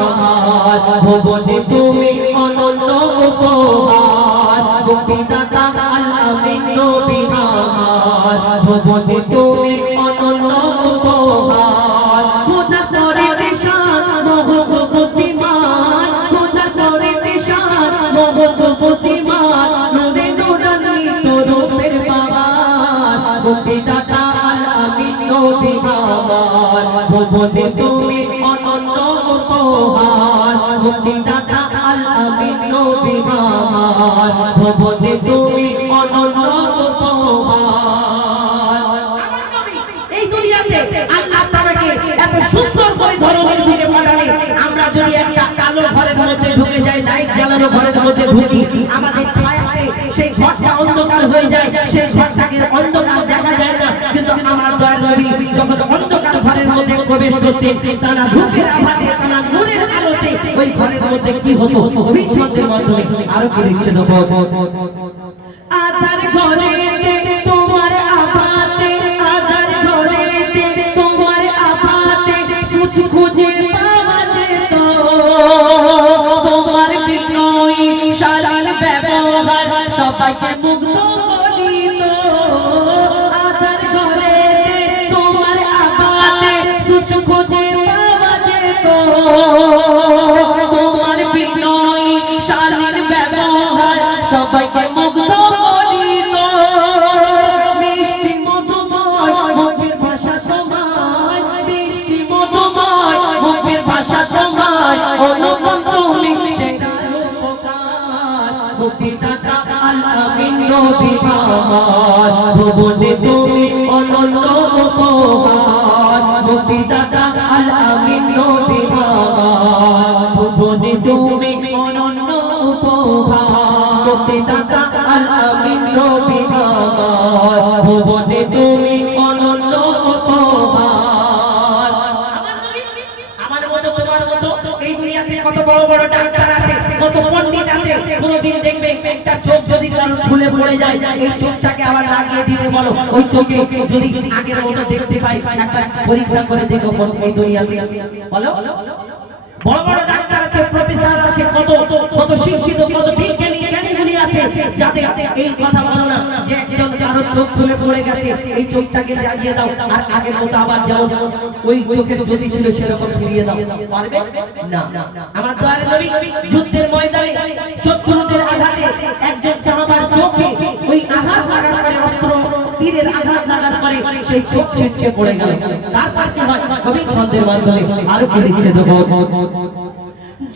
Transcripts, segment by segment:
আমার ভুবনে তুমি অনন্য উপহার মুক্তিদাতা আল আমিন নবী আমার ভুবনে তুমি অনন্য উপহার খোদা করে দিশান মহব্বতিমান খোদা করে দিশান মহব্বতিমান নূরে নূরান্বিত রূপের বাহার মুক্তিদাতা আল আমিন নবী আমার ভুবনে তুমি অনন্য উপহার মুক্তিদাতা আল আমিন নবী আমার ভুবনে তুমি অনন্য উপহার। আমার নবী এই দুনিয়াতে আল্লাহ তাআলাকে এত সুন্দর করে ধরনের দিকে পাঠালে আমরা যদি একটা কালো ঘরের মধ্যে ঢুকে যাই লাইট জ্বালানো ঘরের মধ্যে ঢুকি আমাদের ছায়াতে সেই ঘরটা অন্ধকার হয়ে যায় সেই ঘরটাকে অন্ধকার দেখা যায় না কিন্তু আমার দয়ার নবী যখন অন্ধকার ঘরের মধ্যে প্রবেশ করতেন তারা রূপের আভাতে তারা নূরের আলোতে ওই ঘরের মধ্যে কি হতো ওই ছন্দের মাধ্যমে আরো কি লিখছে দেখো আধার ঘরেতে তোমার আভাতে আধার ঘরেতে তোমার আভাতে সুচ খুঁজে পাওয়া যেত তোমার বিনয়ী শালীন ব্যবহার সবাইকে মুগ্ধ করিত আধার ঘরেতে তোমার আভাতে সুচ খুঁজে পাওয়া যেত তোমার বিনয়ী শালীন ব্যবহার সবাইকে মুগ্ধ করিত মিষ্টি মধুময় মুখের ভাষা তোমার মিষ্টি মধুময় মুখের ভাষা তোমার অনুপম তুমি সেটার উপকার মুক্তিদাতা আল আমিন নবী আমার ভুবনে তুমি অনন্য উপহার মুক্তিদাতা আল আমিন নবী আমার ভুবনে তুমি অনন্য উপহার মুক্তিদাতা আল আমিন নবী আমার ভুবনে তুমি অনন্য উপহার। আমার নবী আমার মতো তোমার মতো এই দুনিয়াতে কত বড় বড় ডাক্তার আছে কত পণ্ডিত আছে কোনদিন দেখবে একটা চোখ যদি কারো খুলে পড়ে যায় এই চোখটাকে আবার লাগিয়ে দিতে বলো ওই চোখে যদি আগের মতো দেখতে পাই একটা পরীক্ষা করে দেখো এই দুনিয়াতে বলো বড় বড় ডাক্তার আছে প্রফেসর আছে কত কত শিক্ষিত কত বিজ্ঞানী জ্ঞানীগুলি আছে যাতে এই কথা বলো না যে একজন কারো চোখ খুলে পড়ে গেছে এই চোখটাকে লাগিয়ে দাও আর আগের মতো আবার যাও ওই চোখের যদি ছিল সেরকম ফিরিয়ে দাও পারবে না আমার দয়ার নবী যুদ্ধের ময়দানে শত্রুদের আঘাতে একজন সাহাবার চোখে ওই আঘাত লাগার পরে অস্ত্র তীরের আঘাত লাগার পরে সেই চোখ ছিটকে পড়ে গেল তারপর কি হয় কবি ছন্দের মাধ্যমে আরো কি লিখছে দেখো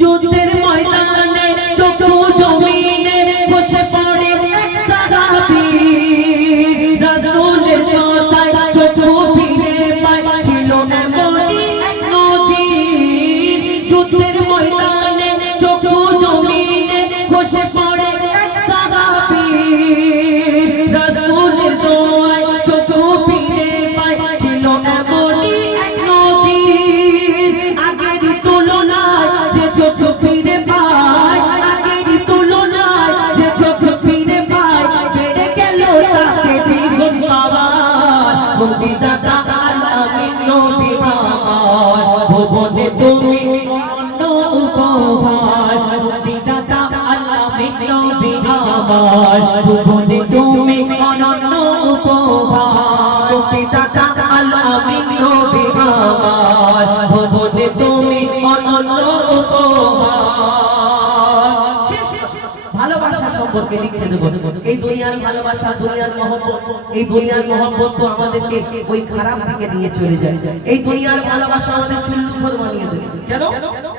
যুদ্ধের ময়দানে চোখ জমিনে বসে পড়ে এক সাহাবী রাসূলের কথায় চোখ ফিরে পায় ছিল এমনই এক নজির যুদ্ধের ময়দানে চোখ জমিনে বসে পড়ে এক সাহাবী রাসূলের দোয়ায় চোখ ফিরে পায় ছিল এমনই এক নজির আগের তুলনায় যে চোখ ফিরে পায় আগের তুলনায় যে চোখ ফিরে পায় বেড়ে গেল তাতে দ্বিগুণ পাওয়ার মুক্তিদাতা আল আমিন নবী আমার ভুবনে তুমি অনন্য উপহার মুক্তিদাতা আল আমিন নবী আমার ভুবনে তুমি অনন্য উপহার মুক্তিদাতা আল আমিন নবী আমার ভুবনে তুমি অনন্য উপহার। ভালোবাসা সম্পর্কে লিখছে দেব এই দুনিয়ার ভালোবাসা দুনিয়ার মহব্বত এই দুনিয়ার মহব্বত তো আমাদেরকে ওই খারাপ দিকে নিয়ে চলে যায় এই দুনিয়ার ভালোবাসা আমাদের চুল্লুখোর বানিয়ে দেবে কেন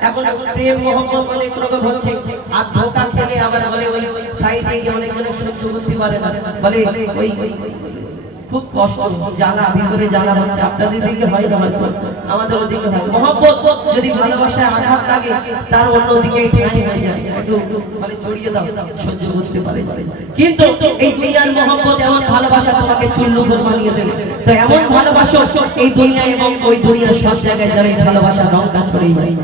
এখন প্রেম মহব্বত অনেক রকম হচ্ছে আর ধোঁকা খেলে আবার বলে ওই সাইডে গিয়ে অনেকজনে সহ্য করতে পারে না বলে ওই খুব কষ্ট জ্বালা ভিতরে জ্বালা হচ্ছে আপনাদের দিকে হয় না হয়তো আমাদের ওদিকে হয় মহব্বত যদি ভালোবাসায় আঘাত লাগে তার অন্যদিকে ঠাঁই হয়ে যায় একটু খালি ছড়িয়ে দাও সহ্য করতে পারে কিন্তু এই দুনিয়ার মহব্বত এমন ভালোবাসা তোমাকে চুল্লুখোর বানিয়ে দেবে তো এমন ভালোবাসা এই দুনিয়া এবং ওই দুনিয়ার সব জায়গায় যারা এই ভালোবাসা রংটা ছড়িয়ে যায়।